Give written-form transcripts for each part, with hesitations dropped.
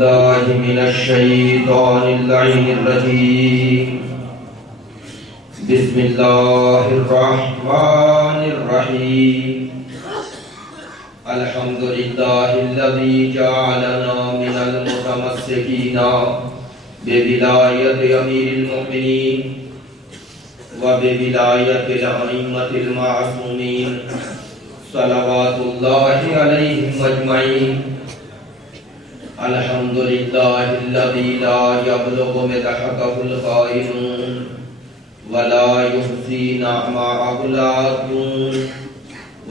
الله من الشيطان اللعين الرجيم. بسم الله الرحمن الرحيم. الحمد لله الذي جعلنا من المتمسكين بولاية أمير المؤمنين وبولاية الأئمة المعصومين صلوات الله عليهم أجمعين. الحمد لله الذي لا يبلغ مدحته القائلون ولا يحصي نعماءه العادون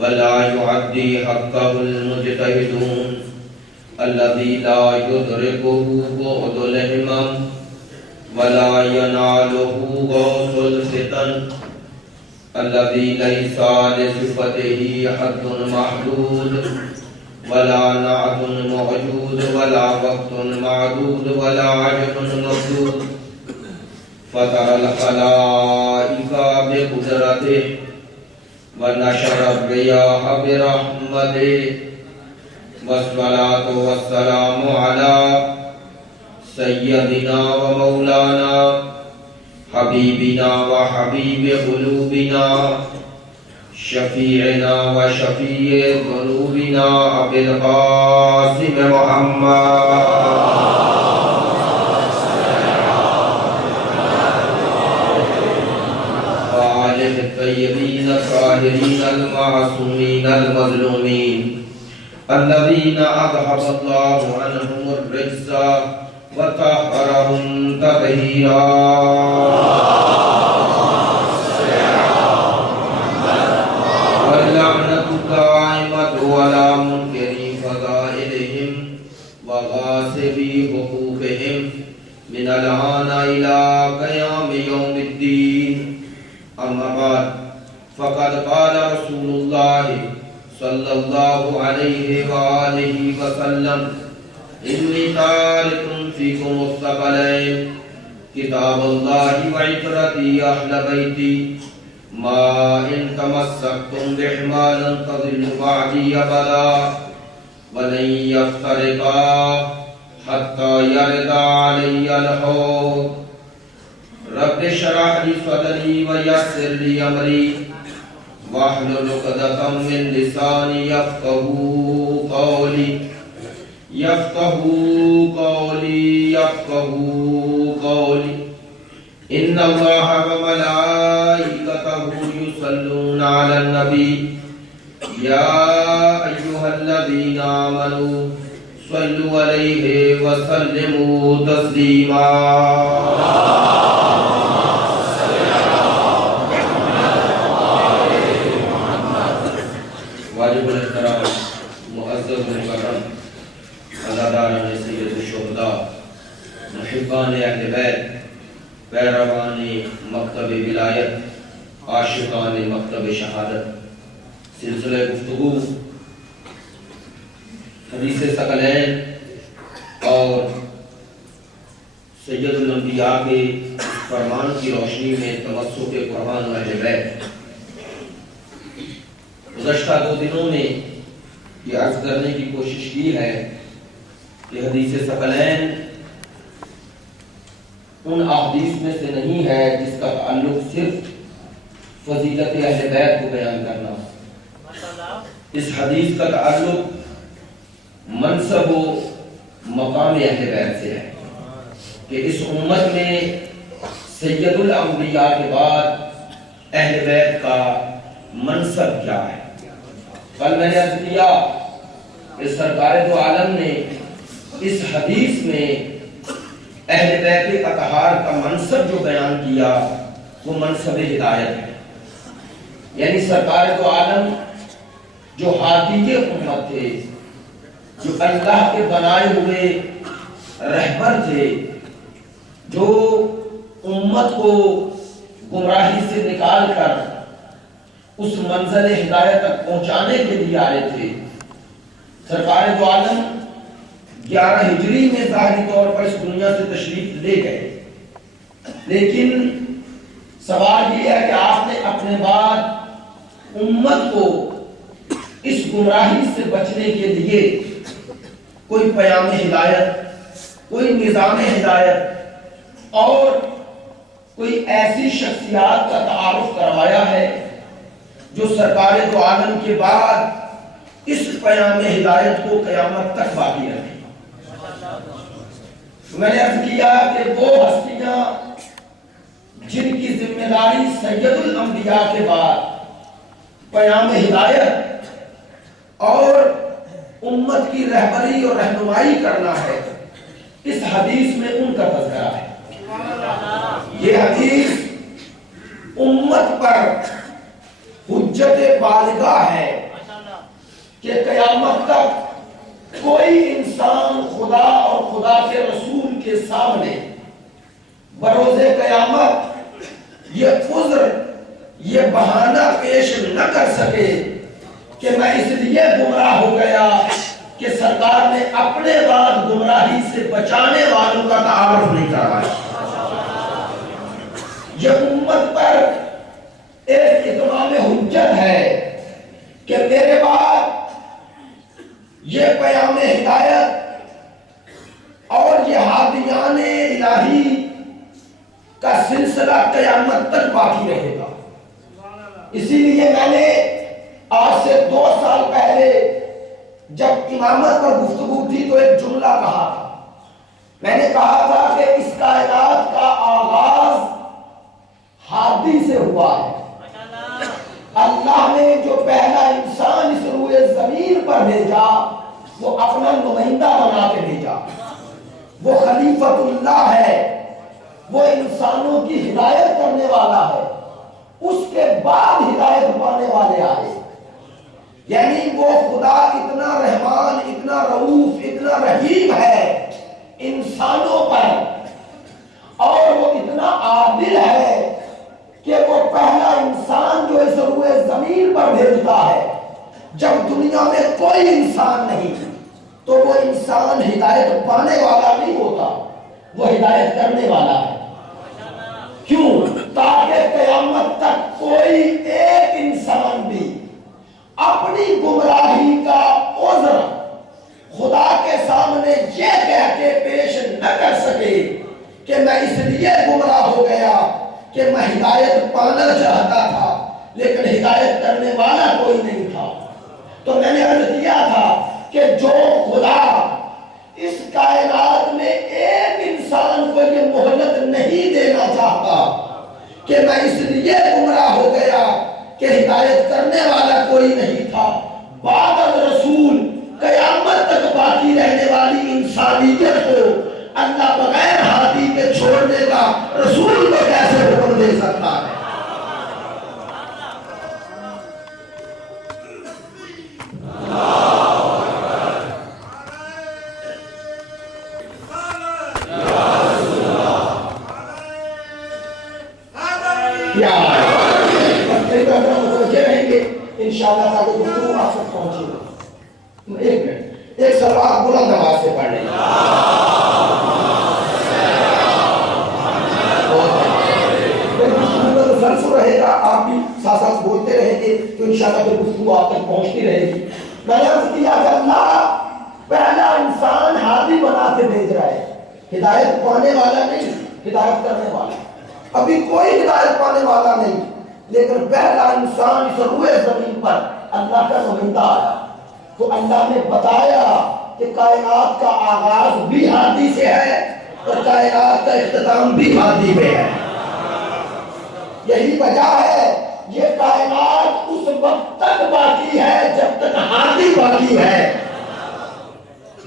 ولا يعدي حقه المجتهدون. الذي لا يدركه بعد الهمم ولا يناله غوث الفتن. الذي ليس لصفته حد محدود ولا نعت موجود ولا وقت معدود ولا عجب مفدود. فطر الخلائق بقدرته ونشر الرياح برحمته. والصلاة والسلام على سيدنا ومولانا حبيبنا وحبيب قلوبنا شفيعنا وشفيع ذنوبنا أبي القاسم محمد وآله الطيبين الطاهرين المعصومين المظلومين الذين أذهب الله عنهم الرجس وطهرهم تطهيرا. واللعنة الدائمة على منكري فضائلهم وغاصبي حقوقهم من الآن إلى قيام يوم الدين. أما بعد فقد قال رسول الله صلى الله عليه وآله وسلم: إني تارك فيكم الثقلين كتاب الله وعترتي أهل بيتي ما إن تمسكتم بهما لن تضلوا بعدي أبدا ولن يفترقا حتى يرد علي الحوض. رب اشرح لي صدري ويسر لي أمري واحلل عقدة من لساني يفقهوا قولي. إن الله وملائكته يصلون على النبي يا أيها الذين آمنوا صلوا عليه وسلموا تسليما. واجب الاحترام معزز مکرم عزاداران سید الشہداء محبان اہل بیت پیروان مکتب ولایت عاشقان مکتب شہادت، سلسلہ گفتگو حدیث ثقلین اور سید الانبیاء کے فرمان کی روشنی میں تمسک قرآن و اہل بیت. گزشتہ 2 دنوں میں یہ عرض کرنے کی کوشش کی ہے کہ حدیث ثقلین ان احادیث میں سے نہیں ہے جس کا تعلق صرف فضیلت اہل بیت کو بیان کرنا. اس حدیث کا تعلق منصب و مقام اہل بیت سے ہے کہ اس امت میں سید الانبیاء کے بعد اہل بیت کا منصب کیا ہے. کل میں نے عرض کیا کہ سرکار دو عالم نے اس حدیث میں اہل بیت اطہار کا منصب جو بیان کیا وہ منصب ہدایت ہے. یعنی سرکار دو عالم جو ہادی کے امت تھے، جو اللہ کے بنائے ہوئے رہبر تھے، جو امت کو گمراہی سے نکال کر اس منزل ہدایت تک پہنچانے کے لیے آئے تھے. سرکار دو عالم 11 ہجری میں ظاہری طور پر اس دنیا سے تشریف لے گئے، لیکن سوال یہ ہے کہ آپ نے اپنے بعد امت کو اس گمراہی سے بچنے کے لیے کوئی پیام ہدایت کوئی نظام ہدایت اور کوئی ایسی شخصیات کا تعارف کروایا ہے جو سرکار دو عالم کے بعد اس پیام ہدایت کو قیامت تک باقی رکھے. میں نے عرض کیا کہ وہ ہستیاں جن کی ذمہ داری سید الانبیاء کے بعد پیام ہدایت اور امت کی رہبری اور رہنمائی کرنا ہے، اس حدیث میں ان کا تذکرہ ہے. یہ حدیث امت پر حجت بالغہ ہے کہ قیامت تک کوئی انسان خدا اور خدا کے رسول کے سامنے بروز قیامت یہ عذر یہ بہانہ پیش نہ کر سکے کہ میں اس لیے گمراہ ہو گیا کہ سرکار نے اپنے بعد گمراہی سے بچانے والوں کا تعارف نہیں کروایا. یہ امت پر ایک اتمام حجت ہے کہ میرے بعد یہ پیام ہدایت اور یہ ہادیان الہی کا سلسلہ قیامت تک باقی رہے گا. اسی لیے میں نے آج سے 2 سال پہلے جب امامت پر گفتگو تھی تو ایک جملہ کہا تھا. میں نے کہا تھا کہ اس کائنات کا آغاز ہادی سے ہوا ہے. اللہ نے جو پہلا انسان اس روئے زمین پر بھیجا وہ اپنا نمائندہ بنا کے بھیجا. وہ خلیفۃ اللہ ہے، وہ انسانوں کی ہدایت کرنے والا ہے. اس کے بعد ہدایت پانے والے آئے. یعنی وہ خدا اتنا رحمان، اتنا رؤوف، اتنا رحیم ہے انسانوں پر، اور وہ اتنا عادل ہے کہ وہ پہلا انسان جو اس روئے زمین پر بھیجتا ہے جب دنیا میں کوئی انسان نہیں تو وہ انسان ہدایت پانے والا نہیں ہوتا، وہ ہدایت کرنے والا ہے. کیوں؟ تاکہ قیامت تک کوئی ایک انسان بھی اپنی گمراہی کا عذر خدا کے سامنے یہ کہہ کے پیش نہ کر سکے کہ میں اس لیے گمراہ ہو گیا کہ میں ہدایت پانا چاہتا تھا لیکن ہدایت کرنے والا کوئی نہیں تھا. تو میں نے عرض کیا تھا کہ جو خدا اس کائنات میں ایک انسان کو یہ مہلت نہیں دینا چاہتا کہ میں اس لیے گمراہ ہو گیا کہ ہدایت کرنے والا کوئی نہیں تھا، بعد الرسول قیامت تک باقی رہنے والی انسانیت کو اللہ بغیر ہادی کے چھوڑنے کا رسول کو کیسے حکم دے سکتا ہے؟ انشاءاللہ تاکہ گفتگو آپ تک پہنچے گا. ایک منٹ، ایک سلوات بلند آواز سے پڑھ لیں. گفتگو رہے گا، آپ بھی ساتھ ساتھ بولتے رہیں گے تو انشاءاللہ پھر گفتگو آپ تک پہنچتی رہے گی. میں نے عرض کیا کہ اللہ پہلا انسان ہادی بنا کے بھیج رہا ہے، ہدایت پانے والا نہیں، ہدایت کرنے والا. ابھی کوئی ہدایت پانے والا نہیں، لیکن پہلا انسان اس روئے زمین پر اللہ کا نمائندہ آیا. تو اللہ نے بتایا کہ کائنات کا آغاز بھی ہادی سے ہے اور کائنات کا اختتام بھی ہادی میں ہے. یہی وجہ ہے یہ کائنات اس وقت تک باقی ہے جب تک ہادی باقی ہے.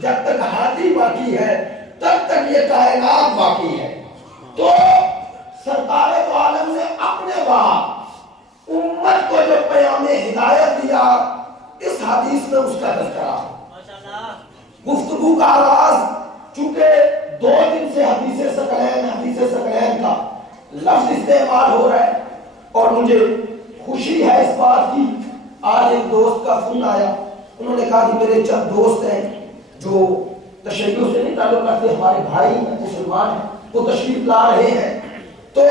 جب تک ہادی باقی ہے تب تک یہ کائنات باقی ہے. تو سرکار دو عالم نے اپنے بعد امت کو جو پیام ہدایت دیا اس حدیث میں اس کا تذکرہ. گفتگو کا آغاز چونکہ 2 دن سے حدیث ثقلین کا لفظ استعمال ہو رہا ہے اور مجھے خوشی ہے اس بات کی. آج ایک دوست کا فون آیا، انہوں نے کہا کہ میرے چند دوست ہیں جو تشیع سے نہیں تعلق رکھتے، ہمارے بھائی ہیں، مسلمان ہیں، وہ تشریف لا رہے ہیں تو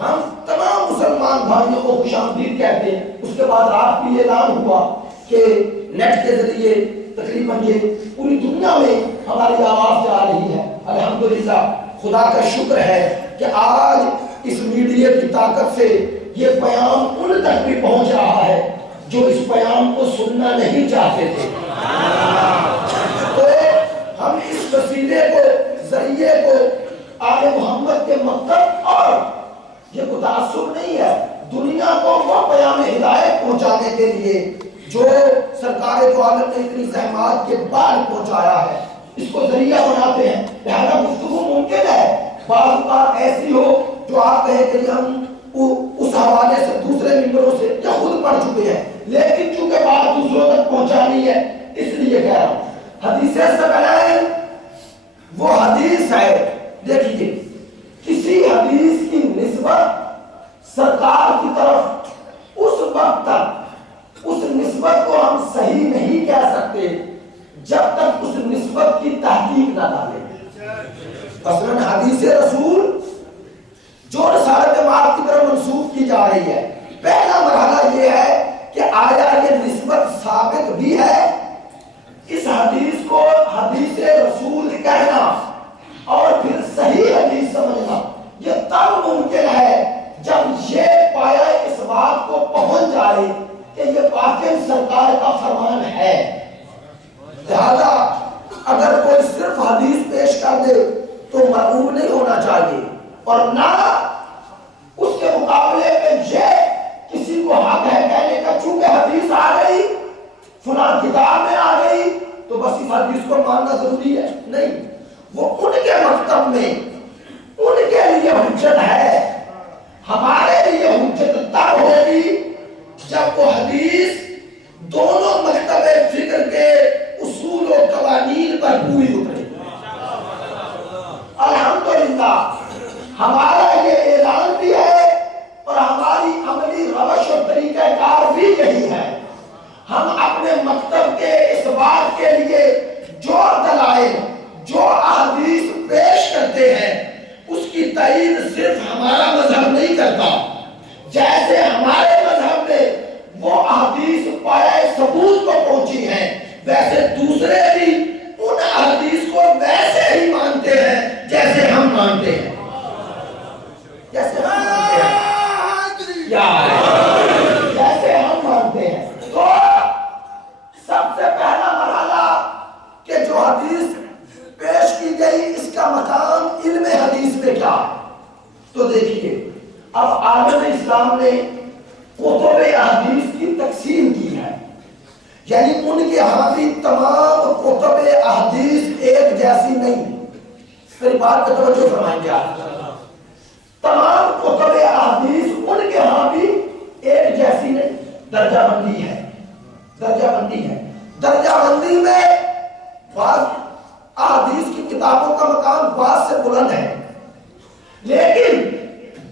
ہم تمام مسلمان بھائیوں کو خوش آمدید کہتے ہیں. اس کے بعد رات بھی اعلان ہوا کہ نیٹ کے ذریعے تقریباً یہ پوری دنیا میں ہماری آواز جا رہی ہے. الحمدللہ خدا کا شکر ہے کہ آج اس میڈیا کی طاقت سے یہ پیام ان تک بھی پہنچ رہا ہے جو اس پیام کو سننا نہیں چاہتے تھے. تو ہم اس وسیلے کو, ذریعے کو آل محمد کے مکتب, اور یہ کوئی تعصب نہیں ہے, دنیا کو وہ پیام ہدایت پہنچانے کے لیے جو سرکار دو عالم نے اتنی زحمات کے بعد پہنچایا ہے, اس کو ذریعہ بناتے ہیں. لہذا گفتگو ممکن ہے بعض بات ایسی ہو جو آپ کہیں کہ ہم اس حوالے سے دوسرے ممبروں سے یا خود پڑھ چکے ہیں, لیکن چونکہ بات دوسروں تک پہنچانی ہے اس لیے کہہ رہا ہوں. حدیث ثقلین وہ حدیث ہے, دیکھیے کسی حدیث کی نسبت سرکار کی طرف اس وقت تک اس نسبت کو ہم صحیح نہیں کہہ سکتے جب تک اس نسبت کی تحقیق نہ ڈالیں. مثلاً حدیث رسول جو رسالت مآب کی طرف منسوب کی جا رہی ہے, پہلا مرحلہ یہ ہے کہ آیا یہ نسبت ثابت بھی ہے, اس حدیث کو حدیث رسول کہنا اور پھر صحیح حدیث سمجھنا یہ تب ممکن ہے جب یہ پایا اس بات کو پہنچ جائے کہ یہ واقعی سرکار کا فرمان ہے. لہذا اگر کوئی صرف حدیث پیش کر دے تو مرعوب نہیں ہونا چاہیے, اور نہ اس کے مقابلے میں یہ کسی کو حق ہے کہنے کا چونکہ حدیث آ گئی فلاں کتاب میں آ گئی تو بس اس حدیث کو ماننا ضروری ہے. نہیں, وہ ان کے مکتب میں ان کے لیے حجت ہے, ہمارے لیے حجت تب ہوگی جب وہ حدیث دونوں مکتب فکر کے اصول و قوانین پر پوری اترے. الحمدللہ ہمارا یہ اعلان بھی ہے اور ہماری عملی روش اور طریقہ کار بھی یہی ہے. ہم اپنے مکتب کے اس بات کے لیے جو دلائل جو احادیث پیش کرتے ہیں اس کی تائید صرف ہمارا مذہب نہیں کرتا, جیسے ہمارے مذہب میں وہ احادیث پائے ثبوت کو پہنچی ہیں ویسے دوسرے بھی ان احادیث کو ویسے ہی مانتے ہیں جیسے ہم مانتے ہیں. جیسے ہم مانتے ہیں جیسے ہم مانتے ہیں. تو سب سے پہلا مرحلہ کہ جو حدیث پیش کی گئی اس کا مقام علم حدیث میں کیا ہے, تو دیکھیے اب عالم اسلام نے کتب احادیث کی تقسیم کی ہے, یعنی ان کے ہاں بھی تمام کتب احادیث ایک جیسی نہیں. میری بات کا توجہ فرمائیں گے آپ, تمام کتب احادیث ان کے ہاں بھی ایک جیسی نہیں, درجہ بندی ہے. درجہ بندی ہے. درجہ بندی میں بعض احادیث کی کتابوں کا مقام بعض سے بلند ہے, لیکن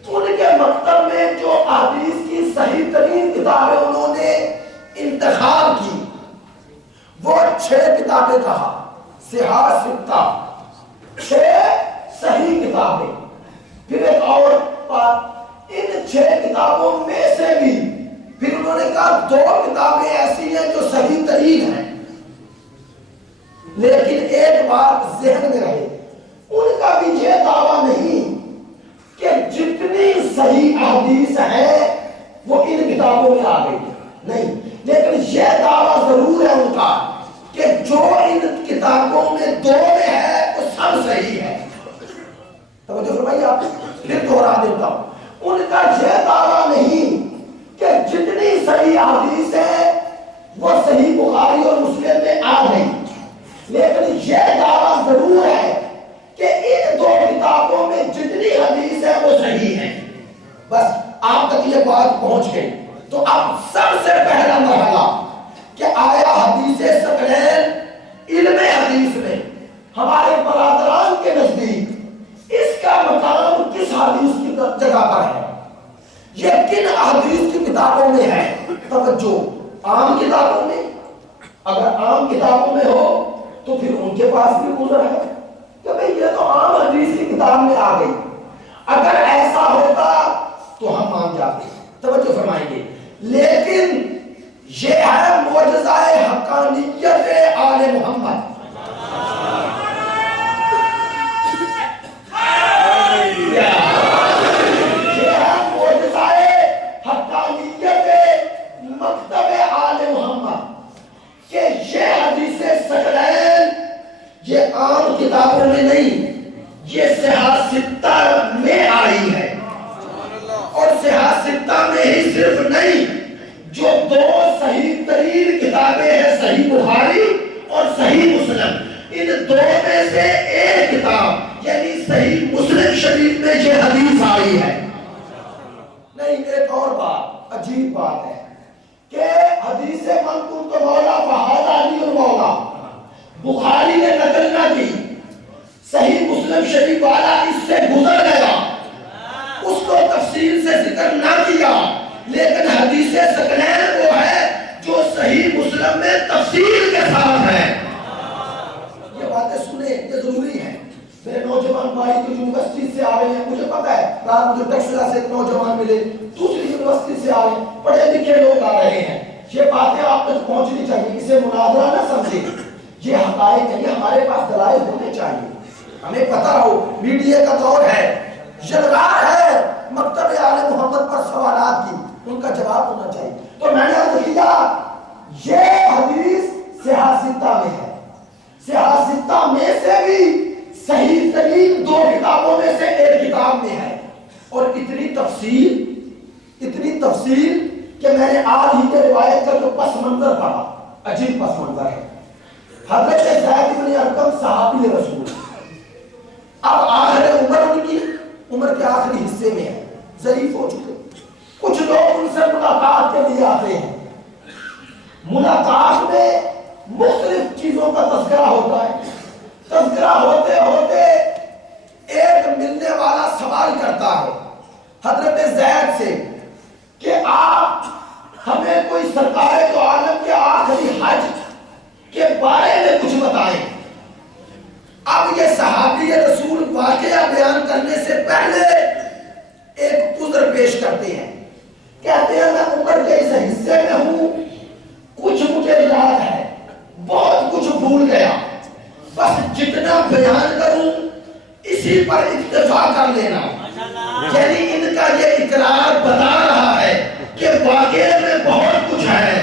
ان کے مکتب میں جو احادیث کی صحیح ترین کتابیں انہوں نے انتخاب کی وہ 6 کتابیں کہا, صحاح ستہ, 6 صحیح کتابیں. پھر ایک اور بات, ان 6 کتابوں میں سے بھی پھر انہوں نے کہا 2 کتابیں ایسی ہیں جو صحیح ترین ہیں, لیکن ایک بات ذہن میں رہے, ان کا بھی یہ دعویٰ نہیں کہ جتنی صحیح احادیث ہیں وہ ان کتابوں میں آ گئی, نہیں, لیکن یہ دعویٰ ضرور ہے ان کا کہ جو ان کتابوں میں 2 میں ہے وہ سب صحیح ہے. توجہ فرمائیے آپ, پھر دوہرا دیتا ہوں, ان کا یہ دعویٰ نہیں کہ جتنی صحیح احادیث ہیں وہ صحیح بخاری اور مسلم میں آ گئی, لیکن یہ دعویٰ ضرور ہے کہ ان 2 کتابوں میں جتنی حدیث ہے وہ صحیح ہے. بس آپ تک یہ بات پہنچ گئی. تو اب سب سے پہلا مرحلہ کہ آیا حدیث ثقلین علم حدیث میں ہمارے برادران کے نزدیک اس کا مقام کس حدیث کی جگہ پر ہے, یہ کن احادیث کی کتابوں میں ہے. توجہ, عام کتابوں میں, اگر عام کتابوں میں ہو تو پھر ان کے پاس بھی گزر ہے کہ بھئی یہ تو عام حدیث کی کتاب میں آ گئی. اگر ایسا ہوتا تو ہم مان جاتے. توجہ فرمائیں گے, لیکن یہ ہے معجزہ حقانیت آل محمد. کتابوں میں نہیں، یہ صحاح ستہ میں آئی ہے، اور صحاح ستہ میں ہی صرف نہیں، جو دو صحیح ترین کتابیں ہیں، صحیح بخاری اور صحیح مسلم، ان دو میں سے ایک کتاب یعنی صحیح مسلم شریف میں یہ حدیث آئی ہے۔ نہیں، ایک اور بات عجیب بات ہے کہ حدیث من کنت مولا فہذا علی المولا بخاری نے نقل نہ کی، صحیح مسلم شریف والا اس سے گزر گیا، اس کو تفصیل سے ذکر نہ کیا، لیکن حدیث ثقلین وہ ہے جو صحیح مسلم میں تفصیل کے ساتھ ہے۔ یہ باتیں سنیں، یہ ضروری ہے۔ میرے نوجوان بھائی جو یونیورسٹی سے آ رہے ہیں، مجھے پتا ہے رات مجھے ٹیکسلا سے ایک نوجوان ملے، دوسری یونیورسٹی سے آ رہے ہیں، پڑھے لکھے لوگ آ رہے ہیں، یہ باتیں آپ تک پہنچنی چاہیے، اسے مناظرہ نہ سمجھیں، یہ حقائق ہے، ہمارے پاس دلائل ہونے چاہیے، ہمیں پتہ ہو میڈیا کا دور ہے، یلغار ہے مکتب آل محمد پر سوالات کی، ان کا جواب ہونا چاہیے۔ تو میں نے عرض کیا یہ حدیث صحاح ستہ میں ہے، صحاح ستہ میں سے بھی صحیح ترین دو کتابوں میں سے ایک کتاب میں ہے، اور اتنی تفصیل کہ میں نے آج ہی کے روایت کا جو پس منظر پڑھا، عجیب پس منظر ہے۔ حضرت زید بن ارقم صحابی رسول، اب آخر عمر ان کی عمر کے آخری حصے میں ہے، ضعیف ہو چکے، کچھ لوگ ان سے ملاقات کے لیے آتے ہیں، ملاقات میں مختلف چیزوں کا تذکرہ ہوتا ہے، تذکرہ ہوتے ہوتے ایک ملنے والا سوال کرتا ہے حضرت زید سے کہ آپ ہمیں کوئی سرکار دو عالم کے آخری حج کے بارے میں کچھ بتائیں۔ اب یہ صحابی رسول واقعہ بیان کرنے سے پہلے ایک عذر پیش کرتے ہیں، کہتے ہیں میں عمر کے اس حصے میں ہوں، کچھ مجھے یاد ہے، بہت کچھ بھول گیا، بس جتنا بیان کروں اسی پر اکتفا کر لینا۔ یعنی ان کا یہ اقرار بتا رہا ہے کہ واقعے میں بہت کچھ ہے،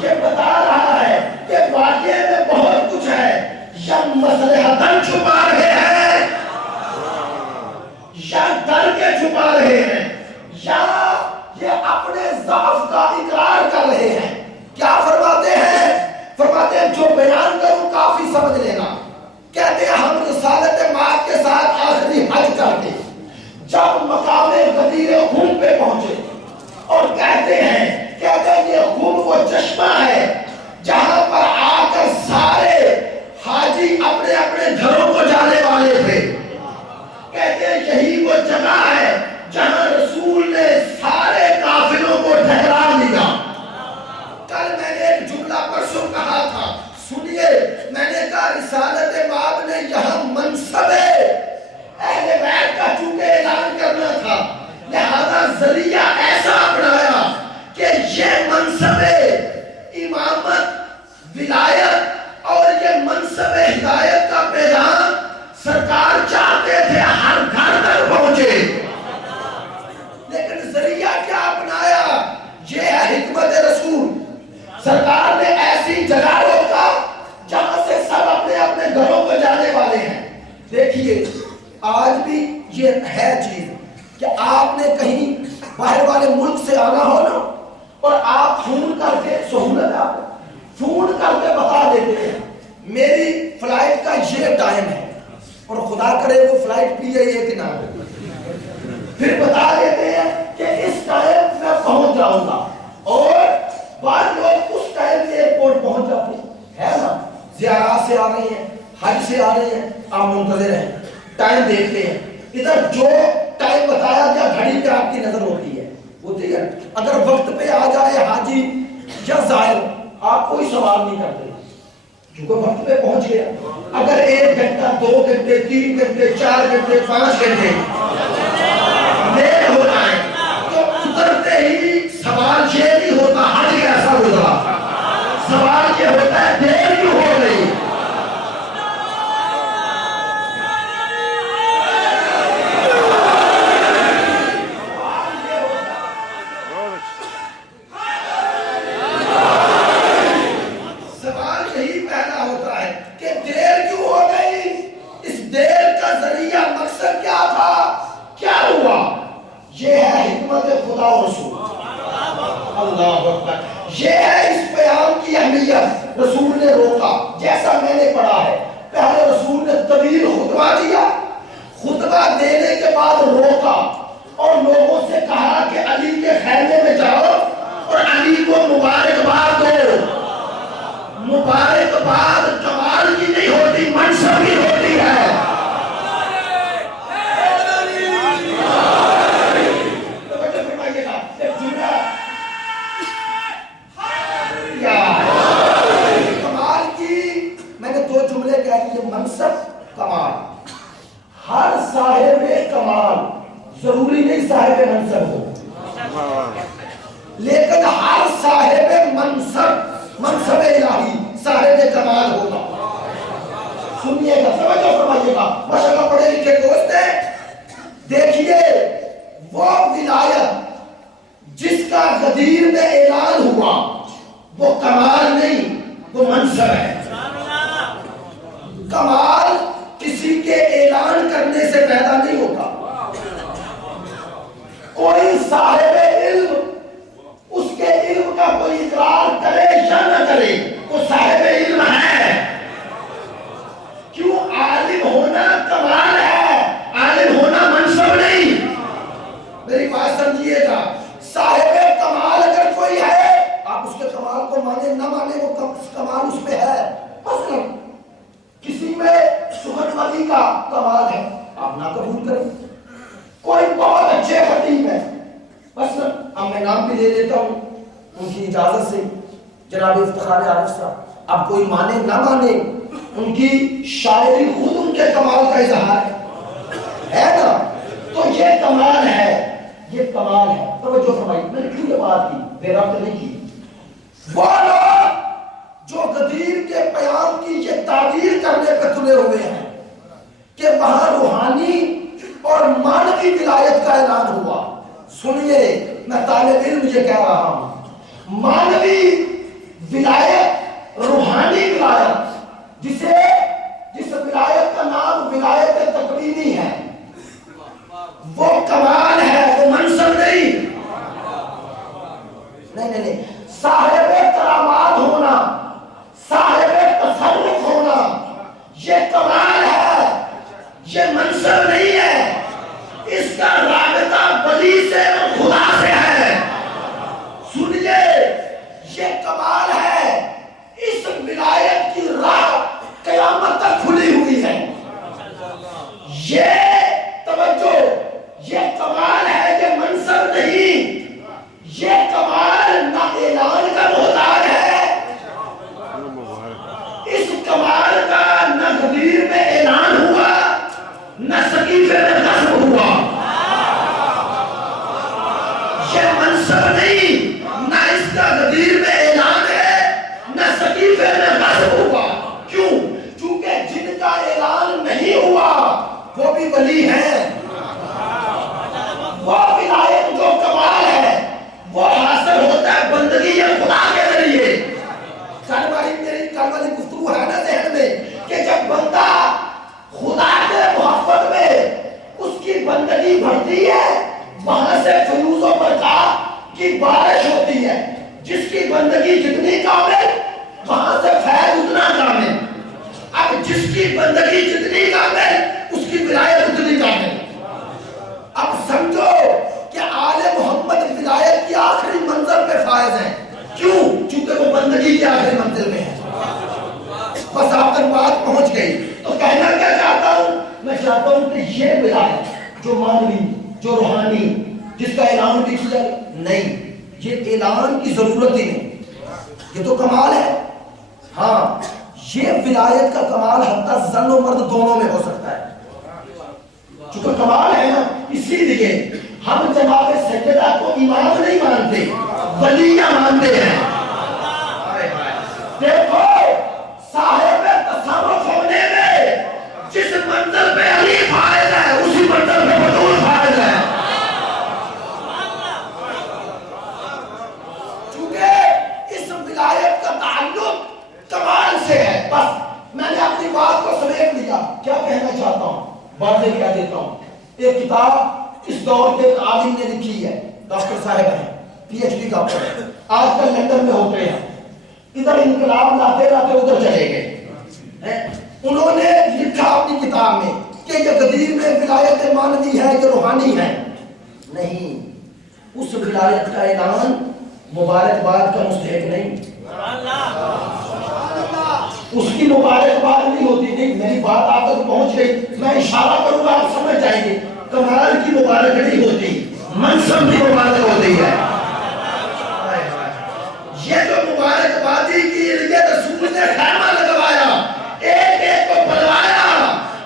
یہ بتا رہا ہے کہ واقعے میں بہت کچھ ہے، یا مصلحتاً چھپا رہے ہیں، یا ڈر کے چھپا رہے ہیں، یا یہ اپنے ضعف کا اقرار کر رہے ہیں۔ کیا فرماتے ہیں؟ فرماتے ہیں جو بیان کروں کافی سمجھ لینا۔ کہتے ہیں ہم رسالت مآب کے ساتھ آخری حج کرتے، جب مقام غدیر خم پہ پہنچے اور کہتے ہیں یہ خم وہ چشمہ ہے جہاں پر آ کر سارے حاجی اپنے اپنے گھروں کو جانے والے تھے، کہتے ہیں یہی وہ جگہ ہے جہاں رسول نے سارے قافلوں کو ٹھہرا دیا۔ کل میں نے ایک جملہ پرسوں کہا تھا، سنیے، میں نے کہا رسالت مآب نے یہاں منصب اہل بیت کا چونکہ اعلان کرنا تھا، لہذا ذریعہ ایسا اپنایا کہ یہ منصب امامت، ولایت اور یہ منصب ہدایت کا پیغام سرکار چاہتے تھے ہر گھر تک پہنچے، لیکن ذریعہ کیا اپنایا؟ یہ ہے حکمت رسول۔ سرکار نے ایسی جگہ روکا جہاں سے سب اپنے اپنے گھروں کو جانے والے ہیں۔ دیکھیے آج بھی یہ ہے چیز کہ آپ نے کہیں باہر والے ملک سے آنا ہو نا، اور آپ فون کر کے، سہولت آپ فون کر کے بتا دیتے ہیں میری فلائٹ کا یہ ٹائم ہے، اور خدا کرے وہ فلائٹ بھی ہے کہ نہ، پھر بتا دیتے ہیں کہ اس ٹائم میں پہنچ جاؤں گا، اور بعض لوگ اس ٹائم سے ایئرپورٹ پہنچ جاتے ہیں نا، زیارات سے آ رہے ہیں، حج سے آ رہے ہیں، آپ منتظر ہیں، ٹائم دیکھتے ہیں، ادھر جو ٹائم بتایا گیا گھڑی پہ آپ کی نظر ہوتی ہے، اگر وقت پہ آ جائے حاجی یا زائر آپ کوئی سوال نہیں کرتے کیونکہ وقت پہ پہنچ گیا۔ اگر 1 گھنٹہ 2 گھنٹے 3 گھنٹے 4 گھنٹے 5 گھنٹے لیٹ ہو جائے تو اترتے ہی سوال یہ نہیں ہوتا حج کیسا گزرا، سوال یہ ہوتا ہے دیر کیوں ہو گئی۔ سوال یہی پیدا ہوتا ہے اللہ رسول اللہ اکبر. یہ ہے اس پیام کی اہمیت. رسول نے روکا جیسا میں نے پڑھا ہے. پہلے رسول نے طویل خطبہ دیا, خطبہ دینے کے بعد روکا اور لوگوں سے کہا کہ علی کے خیمے میں جاؤ اور علی کو مبارکباد دو. مبارکباد کمال کی نہیں ہوتی, منصب کی ہوتی ہے. کمال کی میں نے دو جملے کہہ دیے, منصب کمال. ہر صاحب کمال ضروری نہیں صاحب منصب ہو, لیکن ہر صاحب منصب الہی صاحب کمال ہوگا. سنیے گا, سمجھو, سمجھیے گا. ماشاءاللہ پڑھے لکھے دوست ہیں, دیکھیے وہ ولایت جس کا غدیر میں اعلان ہوا وہ کمال نہیں, وہ منصب ہے. کمال کسی کے اعلان کرنے سے پیدا نہیں ہوتا. کوئی صاحب علم اس کے علم کا کوئی اقرار کرے یا نہ کرے, وہ صاحب علم ہے. کیوں؟ عالم ہونا کمال ہے, عالم ہونا منصب نہیں. میری بات سمجھیے گا. صاحب کمال اگر کوئی ہے, آپ اس کے کمال کو مانے نہ مانے, وہ کمال اس میں ہے. مثلا کسی میں سخن مدی کا کمال ہے, آپ نہ قبول کریں. کوئی بہت اچھے خطیب ہے, مثلا اب میں نام بھی لے لیتا ہوں ان کی اجازت سے, جناب افتخار عارف صاحب. اب کوئی مانے نہ مانے, ان کی شاعری خود ان کے کمال کا اظہار ہے نا. تو یہ کمال ہے, یہ کمال ہے. توجہ فرمائیے, میں نے کیوں یہ بات کی, بے ربط نہیں کی. وہ لوگ جو غدیر کے پیام کی یہ تعبیر کرنے پہ تلے ہوئے ہیں کہ وہاں روحانی اور مانوی ولایت کا اعلان ہوا. سنیے, میں طالب علم یہ کہہ رہا ہوں, مانوی ولایت, روحانی ولایت, جس ولایت کا نام ولایت تکوینی ہے, وہ کمال ہے, وہ منصب نہیں. نہیں, صاحب کرامات ہونا, صاحب تصرف ہونا, یہ کمال ہے, یہ منصب نہیں ہے. اس کا رابطہ ولی سے اور خدا سے ہے. سنیے, یہ کمال ہے. اس ولایت کی راہ قیامت تک کھلی ہوئی ہے. یہ توجہ, یہ کمال ہے, یہ منصب نہیں. یہ کمال نہ اعلان کا محتاج ہے, اس کمال کا نہ غدیر میں اعلان ہوا, نہ سقیفے میں نصب ہوا. یہ منصب نہیں, نہ اس کا غدیر میں اعلان ہے, نہ سقیفے میں نصب ہوا. کیوں؟ چونکہ جن کا اعلان نہیں ہوا وہ بھی ولی ہیں. وہ ولایت جو کمال ہے وہ حاصل ہوتا ہے بندگی خدا کے ذریعے. کل والی گفتگو ہے نا ذہن میں کہ جب بندہ خدا کے محبت میں اس کی بندگی بڑھتی ہے, وہاں سے فیوز و برکات کی بارش ہوتی ہے. جس کی بندگی جتنی کامل, وہاں سے فیض اتنا کامل. اب جس کی بندگی جتنی کامل, اس کی ولایت اتنی کامل. اب سمجھو کہ آل محمد ولایت کی آخری منزل پہ فائز ہیں. کیوں؟ چونکہ وہ بندگی کی آخری منزل میں ہے. بس آپ تک بات پہنچ گئی. تو کہنا کیا چاہتا ہوں, میں چاہتا ہوں کہ یہ ولایت جو مانوی, جو روحانی, جس کا اعلان بھی کیا نہیں, یہ اعلان کی ضرورت ہی نہیں, یہ تو کمال ہے. ہاں, یہ ولایت کا کمال حتیٰ زن و مرد دونوں میں ہو سکتا ہے. چونکہ کمال ہے نا, اسی لیے ہم جناب سیدہ کو امام نہیں مانتے, ولیہ مانتے ہیں. دیکھو, صاحب تصرف ہونے میں جس منزل پہ علی فائز ہے, اسی منزل پہ بطول فائز ہے. چونکہ اس ولایت کا تعلق کمال سے ہے. بس میں نے اپنی بات کو سمیٹ لیا. کیا کہنا چاہتا ہوں, واضح کہہ دیتا ہوں. ایک کتاب اس دور کے ایک عالم نے لکھی ہے, ڈاکٹر صاحب ہیں, PhD ڈاکٹر ہیں, آج کل لندن میں ہوتے ہیں, ادھر انقلاب لاتے لاتے ادھر چلے گئے. انہوں نے لکھا اپنی کتاب میں کہ یہ قدیر میں ولایت مانوی ہے کہ روحانی ہے. نہیں, اس ولایت کا اعلان مبارکباد کا مستحق نہیں, اس کی مبارکباد نہیں ہوتی. نہیں, میری بات آپ تک پہنچ گئی, میں اشارہ کروں گا آپ سمجھ جائیں گے. کمال کی مبارک نہیں ہوتی, منصب کی مبارک ہوتی ہے. یہ جو مبارکبادی کی لیے رسول نے خیمہ لگوایا, ایک ایک کو بلوایا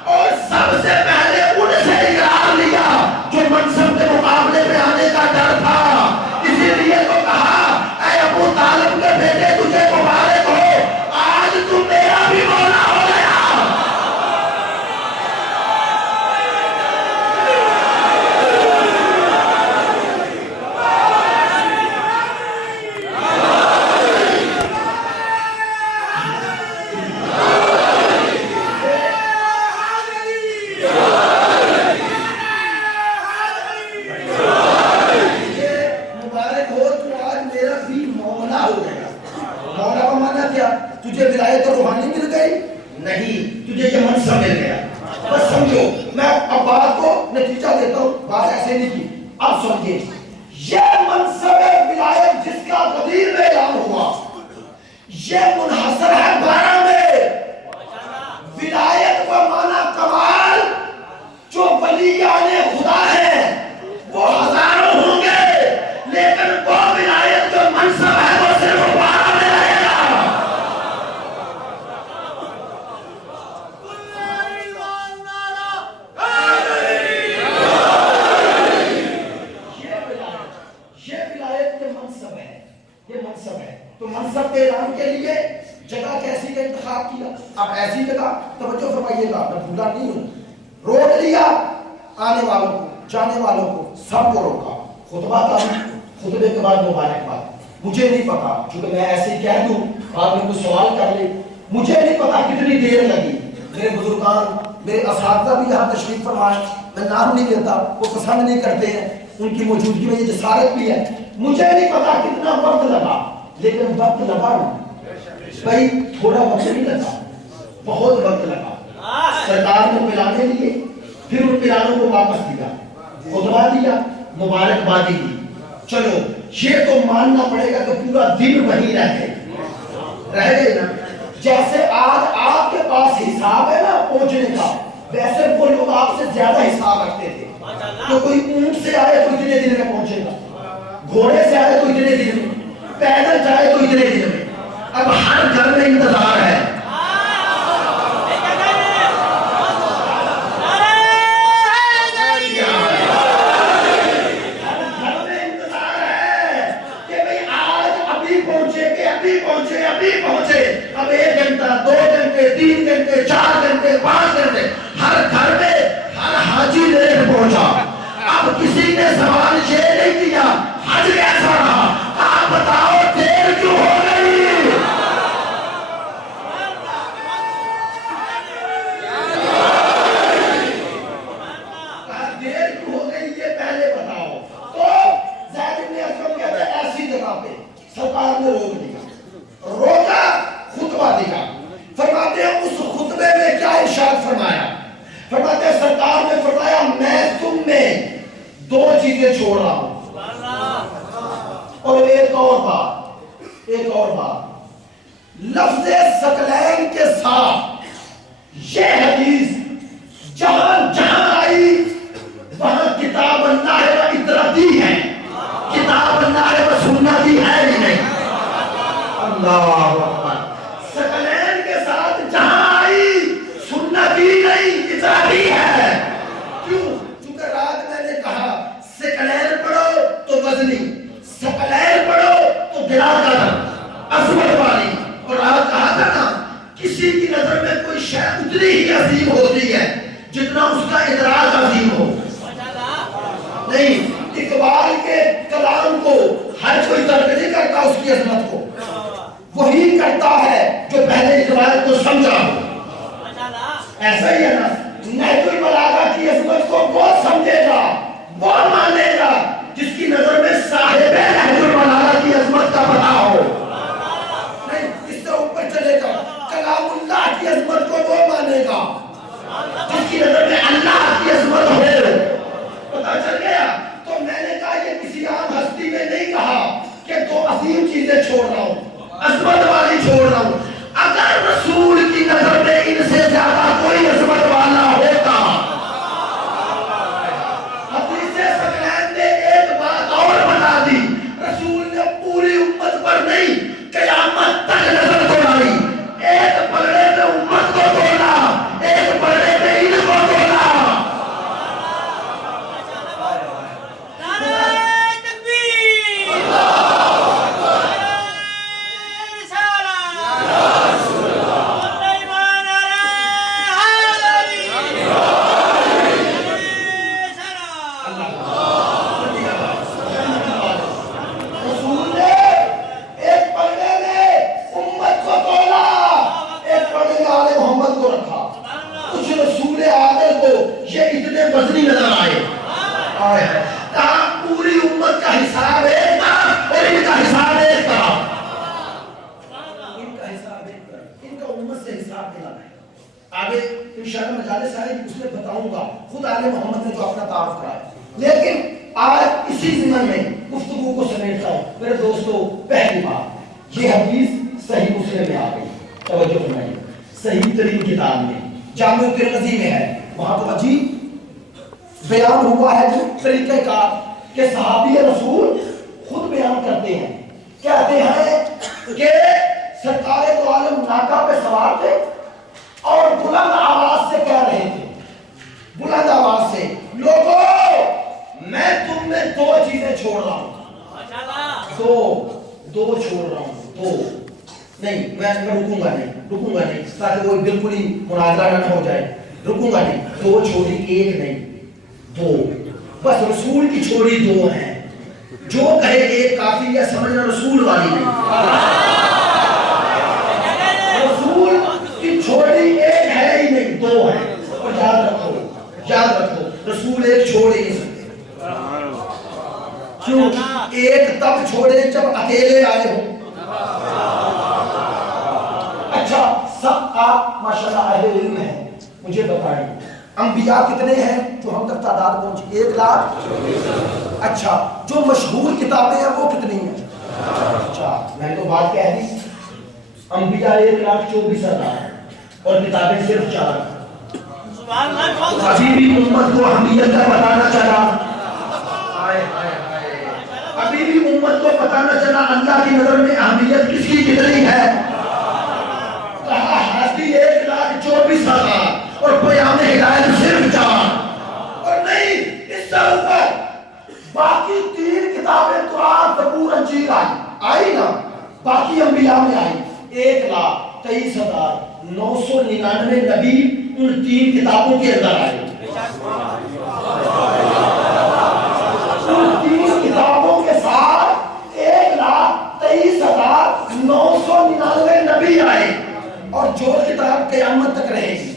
اور سب سے پہلے ان سے اقرار لیا جو منصب کے مقابلے میں آنے کا ڈر تھا. اسی لیے تو کہا اے ابو طالب کے بیٹے تجھے مبارک ہو, آج تو میرا بھی مولا ہو گیا. تجھے ولایت روحانی مل گئی نہیں, تجھے یہ منصب مل گیا. بس سمجھو, میں اب بات کو نتیجہ دیتا ہوں, بات ایسے نہیں کی. اب سمجھیے, یہ منصب ولایت جس کا قدیر میں اعلان ہوا, یہ منحصر ہے 12 میں. ولایت کو مانا کمال, جو ولیان خدا ہیں وہ ہزاروں ہوں گے, لیکن وہ ولایت جو منصب ہے وہ صرف 12 میں رہے گا. تو منصب کے اعلان کے لیے جگہ کیسی کا انتخاب کیا. اب ایسی جگہ, توجہ فرمائیے گا, میں بھولا نہیں ہوں, روک لیا آنے والوں کو, جانے والوں کو, سب کو روکا. خطبہ تھا, خطبے کے بعد مبارکباد. مجھے نہیں پتا, چونکہ میں ایسے ہی کہہ دوں, آپ نے کوئی سوال کر لے, مجھے نہیں پتا کتنی دیر لگی. میرے بزرگان, میرے اساتذہ بھی یہاں تشریف فرمائے, میں نام نہیں لیتا, وہ پسند نہیں کرتے ہیں, ان کی موجودگی میں یہ جسارت بھی ہے. مجھے نہیں پتا کتنا وقت لگا, لیکن وقت لگا بھائی, تھوڑا وقت نہیں لگا, بہت وقت لگا. سرکار نے پلانے لیے, پھر ان پلانوں کو واپس دیا, خطبہ دیا, مبارکبادی دی. چلو یہ تو ماننا پڑے گا کہ پورا دن وہی رہ گئے نا. جیسے آج آپ کے پاس حساب ہے نا پہنچنے کا, ویسے وہ لوگ آپ سے زیادہ حساب رکھتے تھے. تو کوئی اونٹ سے آئے تو اتنے دن میں پہنچے گا, گھوڑے سے آئے تو اتنے دن میں, پیدل جائے تو اتنے دن میں. اب ہر گھر میں انتظار ہے. اب 1 گھنٹہ, 2 گھنٹے, 3 گھنٹے, 4 گھنٹے, 5 گھنٹے, ہر گھر میں ہر حاجی لیٹ پہنچا. اب کسی نے سوال یہ نہیں کیا حج کیسا رہا, آپ بتاؤ دیر کیوں ہو گئی. دیر کیوں ہو گئی یہ پہلے بتاؤ. تو زید بن اسلم کہتے ہیں ایسی جگہ پہ سرکار نے روک دیا, روکا, خطبہ دیا. فرماتے ہیں اس خطبے میں کیا ارشاد فرمایا. فرماتے ہیں سرکار نے فرمایا میں تم میں 2 چیزیں چھوڑ رہا ہوں. اور ایک اور بات, لفظ ثقلین کے ساتھ یہ حدیث جہاں جہاں آئی وہاں کتاب اللہ و اطرتی ہے, کتاب اللہ و سنت ہے ہی نہیں. اللہ اکبر. ثقلین کے ساتھ جہاں آئی سنت ہی نہیں, اطرتی ہے. کیوں؟ چونکہ رات میں نے کہا ثقلین پڑھو تو وزنی, ثقلین پڑھو تو دلا قدر عظمت والی. اور رات کہا تھا نا کسی کی نظر میں کوئی شے اتنی ہی عظیم ہوتی ہے جتنا اس کا ادراک عظیم ہو. نہیں, اقبال کے کلام کو ہر کوئی ترک نہیں کرتا, اس کی عظمت کو وہی کرتا ہے جو پہلے اقبال کو سمجھا ہو. ایسا ہی ہے نا, نہج البلاغہ کی عظمت کو وہ سمجھے گا, وہ مانے گا جس کی نظر میں صاحب نہج البلاغہ کی عظمت کا پتہ ہو. نہیں اس سے اوپر چلے گا. کلام اللہ کی عظمت کو وہ مانے گا جس کی نظر میں اللہ کی عظمت ہو. پتہ چل گیا. تو میں نے کہا یہ کسی عام ہستی میں نہیں کہا کہ دو عظیم چیزیں چھوڑ رہا ہوں, عظمت والی چھوڑ رہا ہوں. اگر رسول کی نظر میں ان سے زیادہ کوئی عظمت والا ہوتا. حدیث ثقلین نے ایک بات اور بتا دی, رسول نے پوری امت پر نہیں قیامت تک نظر دوڑائی. ایک پلڑے میں امت کو توڑا, ایک پلڑے میں ان کو توڑا. وزنی نظر آئے. پوری امت کا حساب ایک تھا اور ان کا حساب ایک تھا. ان کا حساب ایک تھا, ان کا امت سے حساب دلانا ہے. آگے انشاءاللہ مجالس آئے اس میں بتاؤں گا خود آل محمد نے جو اپنا تعارف کرایا. لیکن آج اسی ضمن میں گفتگو کو سمیٹتا ہوں. میرے دوستو, پہلی بات یہ حدیث صحیح مسلم میں آ گئی. توجہ فرمائیے, صحیح ترین کتاب میں جامع ترمذی میں ہے. وہاں تو عجیب بیان ہوا ہے جو طریقہ کار کہ صحابی رسول خود بیان کرتے ہیں. کہتے ہیں کہ سرکار دو عالم ناکہ پہ سوار تھے اور بلند آواز سے کہہ رہے تھے, بلند آواز سے, لوگوں میں تم میں دو چیزیں چھوڑ رہا ہوں. دو چھوڑ رہا ہوں. دو نہیں, میں رکوں گا نہیں تاکہ وہ بالکل ہی مناظرہ نہ ہو جائے. رکوں گا نہیں. دو چھوڑی, ایک نہیں دو. بس رسول کی چھوڑی دو ہیں. جو کہے ایک کافی ہے سمجھنا رسول والی نہیں. رسول کی چھوڑی ایک ہے ہی نہیں, دو ہیں. اور یاد رکھو رسول ایک چھوڑ ہی نہیں سکتے. کیوں؟ ایک تب چھوڑے جب اکیلے آئے ہو. اچھا, سب آپ ماشاءاللہ اہل علم ہیں, مجھے بتائیں انبیاء کتنے ہیں جو ہم تک تعداد پہنچی؟ 1,00,000. اچھا, جو مشہور کتابیں ہیں وہ کتنی ہیں؟ اچھا, میں تو بات کہہ دی. انبیاء 1,24,000 اور کتابیں صرف 4. ابھی بھی امت کو اہمیت کا پتہ نہ چلا. ابھی بھی امت کو پتہ نہ چلا اللہ کی نظر میں اہمیت کس کی کتنی ہے. کہا حاضی 1,24,000 اور پیام ہدایت صرف 4. اور نہیں, اس سے اوپر باقی 3 کتابیں قرآن, زبور, انجیل آئی نا, باقی انبیاء میں آئی. 1,23,999 نبی ان 3 کتابوں کے اندر آئے. ان 3 کتابوں کے ساتھ 1,23,999 نبی آئے. اور جو کتاب قیامت تک رہے گی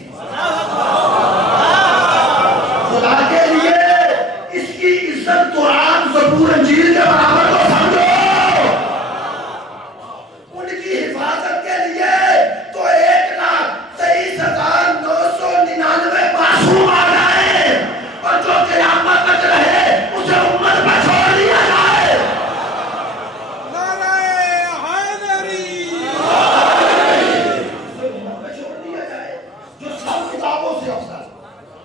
خدا کے لیے اس کی عزت قرآن, زبور, انجیل کے برابر کو سمجھو. ان کی حفاظت کے لیے تو 1,23,999 معصوم آ جائے, اور جو قیامت تک رہے اسے امت پر چھوڑ دیا جائے.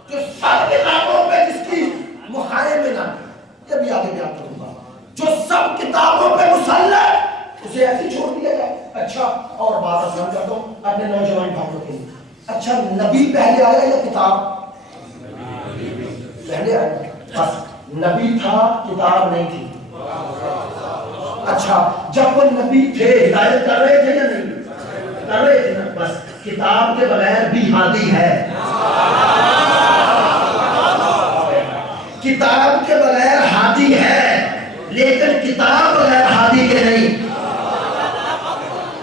جو سب کتابوں پہ جس کی محائمن, یہ بھی آگے بیان کروں گا, جو سب کتابوں پہ مسلط اسے ایسے چھوڑ دیا جائے. اچھا, اور بات آسان کرتا ہوں اپنے نوجوان بھائیوں کے لیے. اچھا, نبی پہلے آیا یا کتاب پہلے آیا؟ بس نبی تھا, کتاب نہیں تھی. اچھا, جب وہ نبی تھے ہدایت کر رہے تھے یا نہیں کر رہے تھے نا, بس کتاب کے بغیر بھی ہادی ہے. کتاب کے بغیر ہادی ہے, لیکن کتاب بغیر ہادی کے نہیں.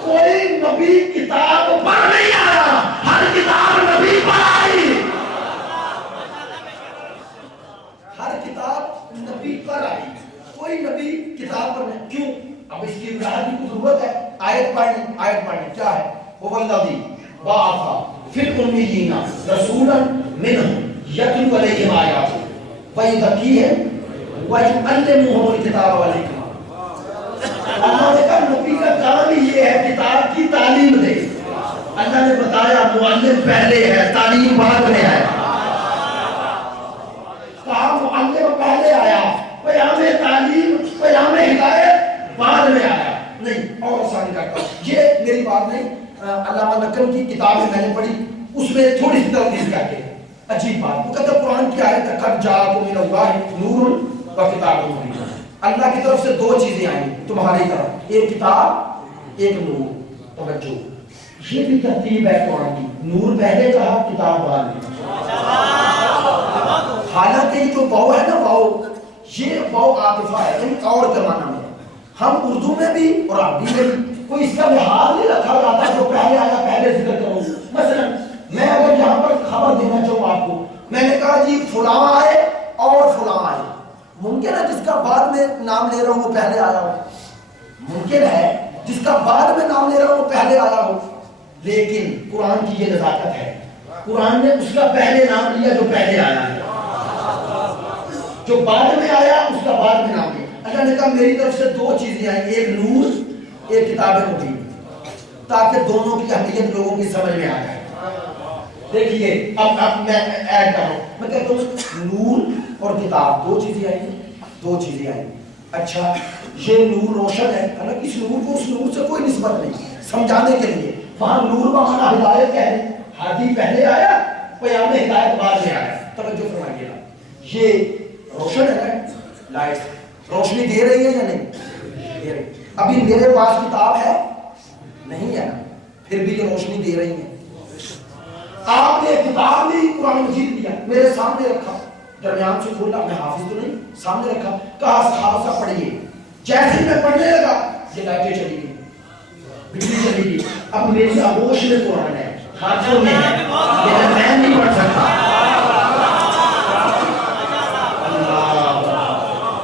کوئی نبی کتاب پر نہیں آیا, ہر کتاب نبی پر آئی. ہر کتاب نبی پر آئی. کوئی نبی آیت پڑھیں کیا ہے هو الذی بعث فی الامیین رسولا منہم یتلو علیہم آیاتہ ویزکیہم ویعلمہم الکتاب والحکمہ. اللہ نے کہا نبی کا کام ہی یہ ہے کتاب کی تعلیم دے. اللہ نے بتایا معلم پہلے ہے تعلیم بعد میں ہے. کہا معلم پہلے آیا پیام تعلیم پیام ہدایت بعد میں آیا. نہیں اور آسان کرتا ہوں, یہ میری بات نہیں, علامہ نقل کی کتاب میں نے پڑھی, اس میں تھوڑی سی تلخیص کر کے عجیب بات وہ کہتا قرآن کی آیت قد جاءکم من اللہ نور و کتاب مبین. اللہ کی طرف سے دو چیزیں آئیں تمہاری طرف, ایک کتاب ایک نور. توجہ یہ بھی ترتیب ہے قرآن کی, نور پہلے کہا کتاب بعد میں. حالانکہ یہ جو واو ہے نا واو, یہ واو عاطفہ ہے یعنی اور کے معنی میں. ہم اردو میں بھی اور عربی میں بھی کوئی اس کا لحاظ نہیں رکھا جاتا جو پہلے آیا پہلے ذکر کروں. مثلا میں اگر یہاں پر خبر دینا چاہوں آپ کو, میں نے کہا جی فلاں آئے اور فلاں آئے, ممکن ہے جس کا بعد میں نام لے رہا ہوں وہ پہلے آیا ہو, ممکن ہے جس کا بعد میں نام لے رہا ہوں وہ پہلے آیا ہو, لیکن قرآن کی یہ نزاکت ہے قرآن نے اس کا پہلے نام لیا جو پہلے آیا ہے, جو بعد میں آیا اس کا بعد میں نام لیا. اللہ نے کہا میری طرف سے دو چیزیں آئیں, ایک نور ایک کتاب مبین, تاکہ دونوں کی اہمیت لوگوں کی سمجھ میں آ جائے. دیکھیے اب میں ایڈ کر رہا ہوں, میں کہتا ہوں نور اور کتاب دو چیزیں آئیں, دو چیزیں آئیں. اچھا یہ نور روشن ہے, حالانکہ اس نور کو اس نور سے کوئی نسبت نہیں, سمجھانے کے لیے وہاں نور کا معنی ہدایت کہہ رہے, ہادی پہلے آیا پیام ہدایت بعد میں آیا. توجہ فرمائیے گا, یہ روشن ہے نا, لائٹ روشنی دے رہی ہے یا نہیں دے رہی. ابھی میرے پاس کتاب ہے نہیں ہے نا, پھر بھی یہ روشنی دے رہی ہے. آپ نے کتاب بھی قرآن مجید دیا میرے سامنے رکھا, درمیان سے کھولا, میں حافظ تو نہیں, سامنے رکھا, کہا صحابہ سے پڑھیے. جیسے میں پڑھنے لگا یہ لائٹیں چلی گئی, بجلی چلی گئی. اب میری آغوش میں قرآن ہے, ہاتھوں میں ہے, لیکن میں نہیں پڑھ سکتا.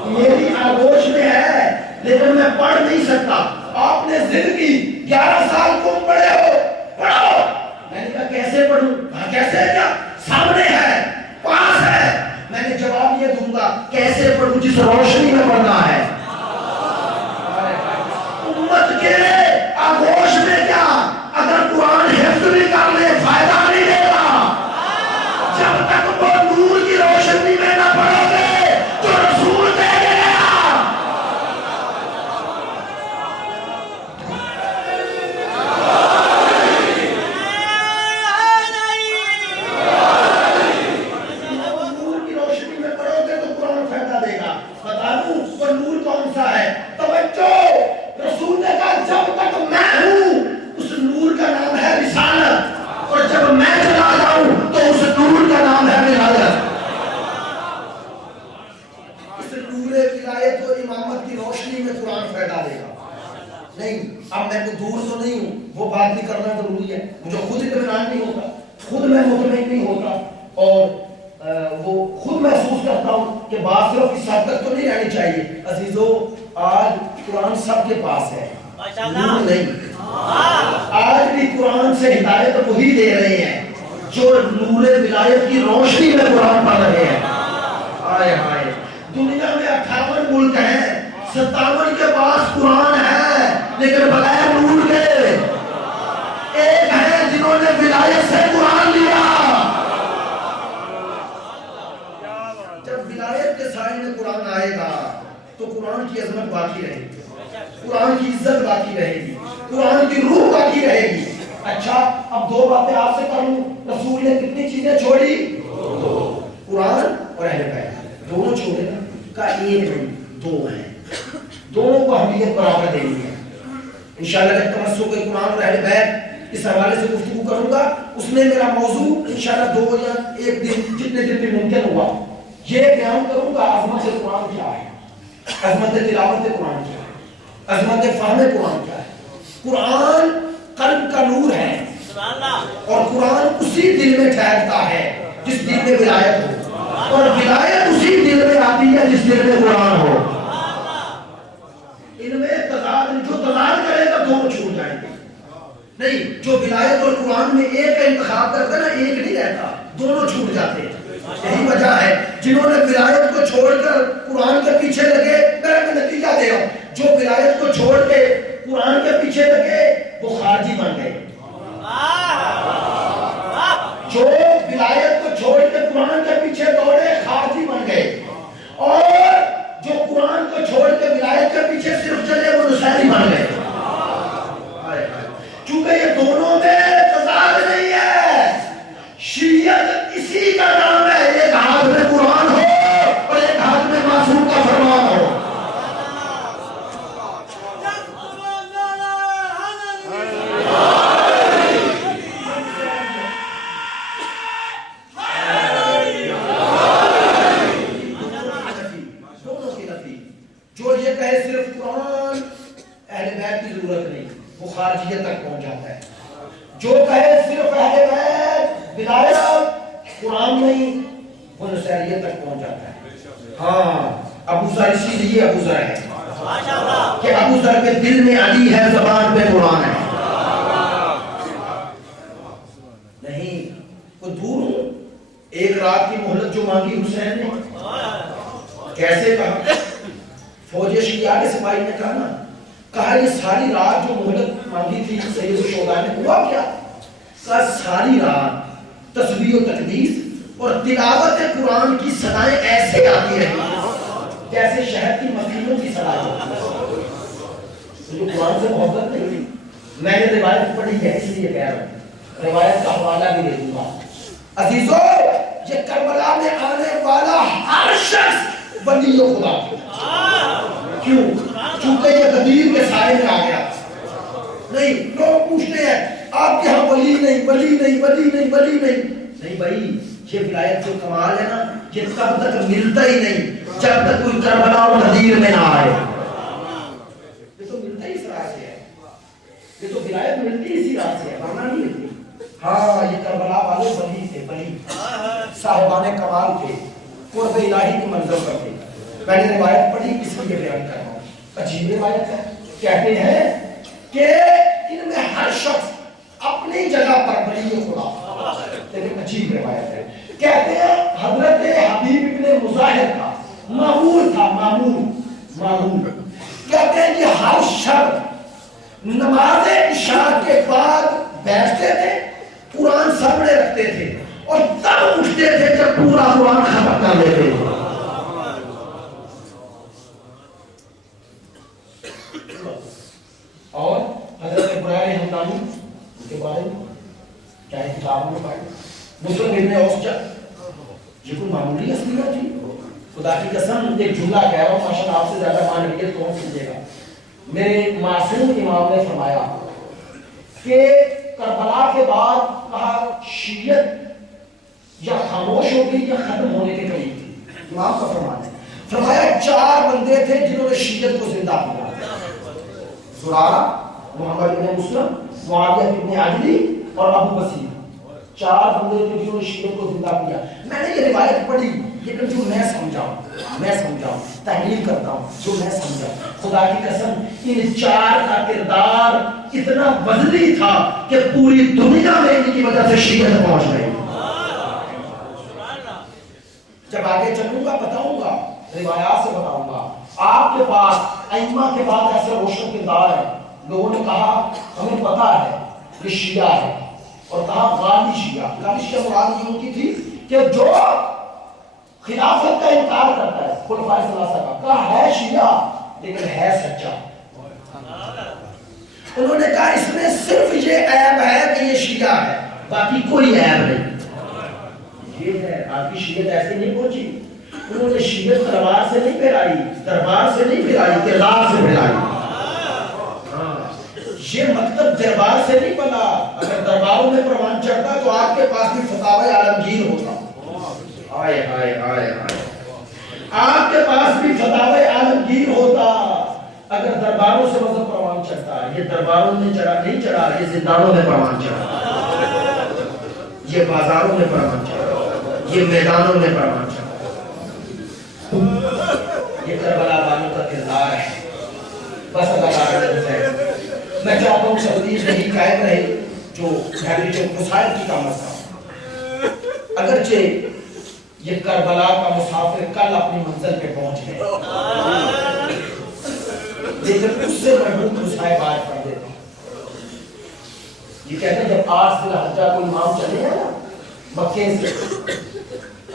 میری آغوش میں ہے لیکن میں پڑھ نہیں سکتا. آپ نے ضد کی 11 سال تم پڑھے ہو, پڑھو. میں نے کہا کیسے پڑھوں, کہا کیسے ہے کیا, سامنے ہے پاس ہے. میں نے جواب یہ دوں گا کیسے پڑھوں جس روشنی میں پڑھنا ہے. امت کے آغوش میں کیا, اگر قرآن حفظ بھی کر لے فائدہ نہیں دے گا جب تک وہ نور کی روشنی میں نہ پڑھو گے جو رسول دے گیا. نور کی روشنی میں پڑھو گے تو قرآن فائدہ دے گا. بتا دوں وہ نور کون سا ہے, توجہ. رسول نے کہا جب تک میں ہوں اس نور کا نام ہے رسالت, اور جب میں چلا جاؤں تو اس نور کا نام ہے ولایت. اس نور ولایت و امامت کی روشنی میں قرآن فائدہ دے گا. نہیں اب میں کوئی دور تو نہیں ہوں, وہ بات بھی کرنا ضروری ہے. مجھے خود اطمینان نہیں ہوتا, خود میں مطمئن نہیں ہوتا, اور وہ خود محسوس کرتا ہوں کہ بات صرف اس حد تک تو نہیں رہنی چاہیے. عزیزو آج قرآن سب کے پاس ہے, نور نہیں. آج بھی قرآن سے ہدایت وہی دے رہے ہیں جو نور ولایت کی روشنی میں قرآن پڑھ رہے ہیں. آئے ہائے, دنیا میں 58 ملک ہیں, 57 کے پاس قرآن ہے لیکن بغیر نور کے. ایک ہے جنہوں نے ولایت سے قرآن لیا. جب ولایت کے سائے میں قرآن آئے گا تو قرآن کی عظمت باقی رہے گی, قرآن کی عزت باقی رہے گی, قرآن کی روح باقی رہے گی. اچھا اب دو باتیں آپ سے کروں. رسول نے کتنی چیزیں چھوڑی, قرآن اور اہل بیت دونوں چھوڑے نا, کا ایک نہیں دو ہیں, دونوں کو اہمیت برابر دینی ہے. انشاءاللہ جب تمسک قرآن اور اہل بیت اس حوالے سے گفتگو کروں گا, اس میں میرا موضوع انشاءاللہ 2 یا 1 دن جتنے دن بھی ممکن ہوا یہ بیان کروں گا. عظمت قرآن کیا ہے, عظمت تلاوت قرآن کیا ہے, عظمت فہم قرآن کیا ہے. قرآن قلب کا نور ہے, اور قرآن اسی دل میں ٹھہرتا ہے جس دل میں ولایت ہو, اور ولایت اسی دل میں آتی ہے جس دل میں قرآن ہو. ان میں تضاد, جو تضاد کرے گا دونوں چھوٹ جائیں گے. نہیں، جو ولایت اور قرآن میں ایک کا انتخاب کرتا ہے نا، ایک نہیں رہتا، دونوں چھوٹ جاتے ہیں۔ یہی وجہ ہے جنہوں نے ولایت کو چھوڑ کر قرآن کے پیچھے لگے، میں نتیجہ دے رہا ہوں، جو ولایت کو چھوڑ کے قرآن کے پیچھے لگے وہ خارجی بن گئے۔ جو ولایت کو چھوڑ کے قرآن کے پیچھے دوڑے خارجی بن گئے، اور جو قرآن کو چھوڑ کے ولایت کے پیچھے صرف چلے وہ نصیری بن گئے۔ چونکہ یہ دونوں میں تضاد نہیں ہے، شریعت اسی کا نام ہے، ایک ہاتھ میں قرآن ہو اور ایک ہاتھ میں معصوم کا فرمان ہو۔ جو یہ کہے صرف قرآن، اہل بیت کی ضرورت نہیں، وہ خارجیت تک پہنچ جاتا ہے۔ جو کہے صرف اہل بیت ولایت قرآن نہیں، وہ نصیریت تک پہنچ جاتا ہے۔ ہاں، ابو ذر اسی لیے ابو ذر ہے کہ ابو ذر کے دل میں علی ہے، زبان پہ قرآن ہے۔ نہیں، کوئی دور ہوں، ایک رات کی مہلت جو مانگی حسین نے، کیسے کہا؟ فوج شیعہ کے سپاہی نے کہا نا، کہا یہ ساری رات جو مہلت مانگی تھی سید الشہداء نے، ہوا کیا؟ کہا ساری رات تسبیح و تقدیس اور تلاوت قرآن کی صدائیں ایسے آتی رہی جیسے شہد کی مکھیوں کی صدائیں ہوتی ہیں۔ جو قرآن سے محبت نہیں، میں نے روایت پڑھی ہے اس لیے کہہ رہا ہوں، روایت کا حوالہ بھی دے دوں گا۔ عزیزو، یہ کربلا میں آنے والا ہر شخص ولی خدا کیوں؟ چونکہ یہ غدیر کے سائے میں آ گیا۔ نہیں، لوگ پوچھتے ہیں آپ کے ہاں ولی نہیں، ولی نہیں، ولی نہیں، ولی نہیں۔ نہیں بھائی، یہ ولایت جو کمال ہے نا، یہ تب تک ملتا ہی نہیں جب تک کوئی کربلا اور غدیر میں نہ آئے۔ یہ تو ملتا ہی اس راہ سے ہے، یہ تو ولایت ملتی اسی راہ سے ہے، ورنہ نہیں ملتی۔ ہاں، یہ کربلا والے ولی تھے، ولی صاحبان کمال تھے، قرب الہی کی منزل پر تھے۔ میں نے روایت پڑھی اس لیے بیان کر رہا ہوں، عجیب روایت ہے۔ کہتے ہیں کہ ان میں ہر شخص اپنی جگہ پر ولی خدا، لیکن عجیب روایت ہے۔ کہتے ہیں حضرت حبیب ابن مظاہر کا معمول تھا، معمول کہتے ہیں کہ ہر شب نماز عشاء کے بعد بیٹھتے تھے، قرآن سامنے رکھتے تھے اور تب اٹھتے تھے جب پورا قرآن ختم کر لیتے تھے۔ اور حضرت ابراہیم ہمدانی کے بارے میں کیا کتاب میں پڑھیں، مسلم ابن اوسجہ، یہ کوئی معمولی اصلیت تھی؟ خدا کی قسم ایک جملہ کہہ رہا ہوں، ماشاءاللہ آپ سے زیادہ معنویت کون سمجھے گا۔ میرے معصوم امام نے فرمایا کہ کربلا کے بعد کہا شیعت یا خاموش ہو گئی یا ختم ہونے کے قریب تھی، امام کا فرمان ہے۔ فرمایا 4 بندے تھے جنہوں نے شیعت کو زندہ کیا، زرارہ، محمد بن مسلم، معاویہ بن عدلی اور ابو بصیر۔ 4 بندے تھے جنہوں نے شیعت کو زندہ کیا۔ میں نے یہ روایت پڑھی، لیکن جو میں سمجھاؤں تحلیل کرتا ہوں، جو میں سمجھا، خدا کی قسم ان 4 کا کردار اتنا وزنی تھا کہ پوری دنیا میں ان کی وجہ سے شیعت پہنچ گئی۔ جب آگے چلوں گا بتاؤں گا، روایات سے بتاؤں گا۔ آپ کے پاس ائمہ کے بعد ایسے روشن کردار ہے، لوگوں نے کہا ہمیں پتا ہے یہ شیعہ ہے، اور کہا غالی شیعہ مراد یہ ہوتی تھی کہ جو خلافت کا انکار کرتا ہے، خلفائے ثلاثہ کا، کہا ہے شیعہ لیکن ہے سچا۔ انہوں نے کہا اس میں صرف یہ عیب ہے کہ یہ شیعہ ہے، باقی کوئی عیب نہیں۔ یہ ہے آپ کی شیعت ایسے نہیں پہنچی، انہوں نے شیعت تلوار سے نہیں پھیلائی، دربار سے نہیں پھیلائی، کردار سے پھیلائی۔ یہ مکتب دربار سے نہیں بنا، اگر درباروں میں پروان چڑھتا تو آپ کے پاس بھی فتاوی عالمگیر ہوتا۔ آئے آئے آئے آئے، آپ کے پاس بھی فتاوی عالمگیر ہوتا اگر درباروں سے مذہب پروان چڑھتا۔ یہ درباروں میں نہیں چڑھا، یہ زندانوں میں پروان چڑھا، یہ بازاروں میں پروان چڑھا، یہ میدانوں میں پروان چڑھا۔ یہ کربلا والوں کا کردار ہے۔ بس اللہ تعالیٰ ہے، میں میں چاہتا ہوں تحریر نہیں قائم رہے جو جو مسائل کی کامت کا، اگرچہ یہ کربلا کا مسافر کل اپنی منزل پہ پہنچ گئے، لیکن اس سے محبوب مسائب آج پڑھ دیتا ہوں۔ یہ کہتے ہیں جب 8 ذی الحجہ کو امام چلے ہیں نا مکے سے،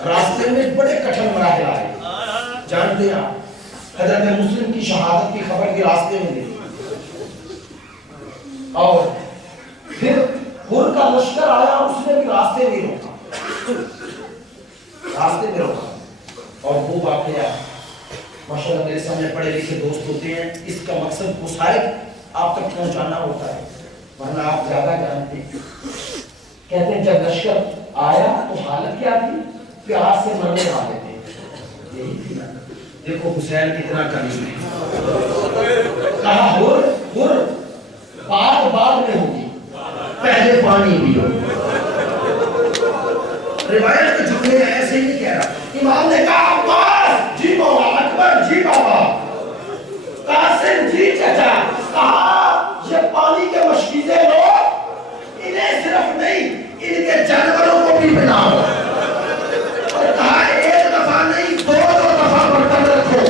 راستے میں بڑے کٹھن مراحل آئے، جانتے ہیں آپ حضرت مسلم کی شہادت کی خبر بھی راستے میں دی، اور پھر ہر کا لشکر آیا، اس نے بھی راستے میں روکا، اور وہ واقعہ ماشاءاللہ میرے سامنے پڑھے لکھے دوست ہوتے ہیں، اس کا مقصد مسائل آپ تک پہنچانا ہوتا ہے، ورنہ آپ زیادہ جانتے ہیں۔ کہتے ہیں جب لشکر آیا تو حالت کیا تھی؟ پیاس سے مرنے والے تھے، یہی تھی نا۔ دیکھو حسین کتنا کریم ہے، کہا ہر بات بعد میں ہوگی، پہلے پانی پیو۔ روایت کے جملے ایسے ہی کہہ رہا، امام نے کہا عباس جی مولا، اکبر جی بابا، قاسم جی چچا، کہا یہ پانی کے مشکیزے لوگ، انہیں صرف نہیں ان کے جانوروں کو بھی پلاؤ، اور کہا ایک دفعہ نہیں 2 دفعہ برتن رکھو،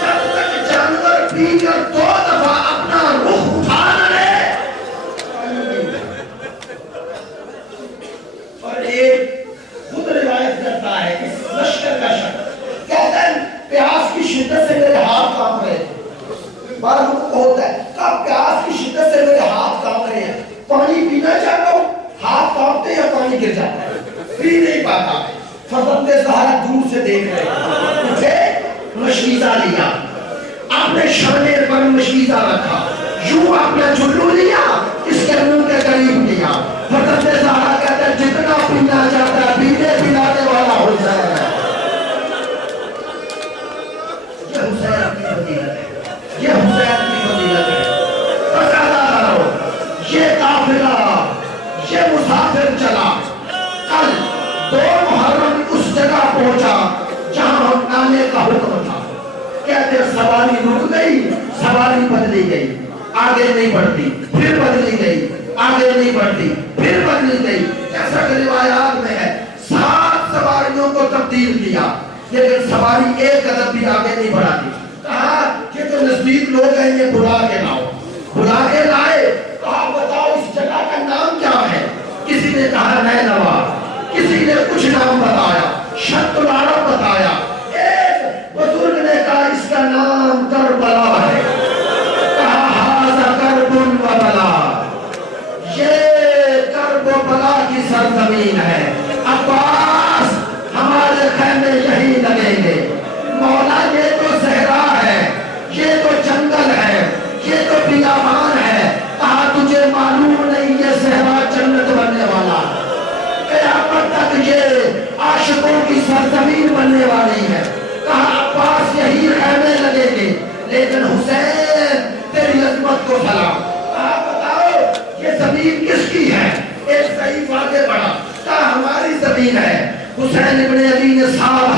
جب تک جانور پی کر 2 دفعہ اپنا رخ اٹھا نہ لے۔ اور ایک خود روایت کرتا ہے اس لشکر کا شخص، کہتا ہے پیاس کی شدت سے میرے ہاتھ کانپ رہے تھے، بار ہوتا ہے کہا پیاس کی شدت سے میرے ہاتھ کانپ رہے ہیں، پانی پینا چاہتا ہوں، ہاتھ کانپتے یا پانی گر جاتا ہے، پی نہیں پاتا۔ فرزند زہرا دور سے دیکھ رہے، اٹھے مشیزہ لیا، اپنے شانے پر مشیزہ رکھا، یوں اپنا جلو لیا، اس کے منہ کے قریب لیا۔ فرزند زہرا کہتا ہے جتنا پینا چاہتا ہے پینے پلانے والا ہو جائے گا۔ یہ حسین کی فضیلت ہے، یہ حسین کی فضیلت ہے۔ فزادہ کرو، یہ قافلہ، یہ مسافر چلا، کل 2 محرم اس جگہ پہنچا جہاں نانے کا حکم تھا۔ کہتے ہیں سواری رک گئی، سواری بدلی گئی، آگے نہیں بڑھتی، پھر بدلی گئی، آگے نہیں بڑھتی، پھر بدلی گئی، جیسا کہ روایات میں ہے 7 سواریوں کو تبدیل کیا، لیکن سواری ایک قدم بھی آگے نہیں بڑھاتی۔ کہا یہ تو نزدیک لوگ ہیں، یہ بلا کے لاؤ، بلا کے لائے، کہا بتاؤ اس جگہ کا نام کیا ہے؟ کسی نے کہا نینوا، کسی نے کچھ نام بتایا، شط العرب بتایا، ایک بزرگ نے کہا اس کا نام کربلا ہے، کہا ہاذا کرب و بلا، یہ کرب و بلا کی سرزمین ہے، عباس ہمارے خیمے یہی لگیں گے، مولا یہ تو صحرا ہے، یہ تو جنگل ہے، یہ تو بیابان ہے، کہا تجھے معلوم نہیں یہ صحرا جنت بننے والا، قیامت تک یہ عاشقوں کی سرزمین بننے والی ہے، کہا عباس یہی خیمے لگیں گے، لیکن حسین تیری عظمت کو سلام، کہا بتاؤ یہ زمین کس کی ہے؟ ایک ضعیف آگے بڑھا، کہا ہماری زمین ہے۔ حسین ابن علی نے 7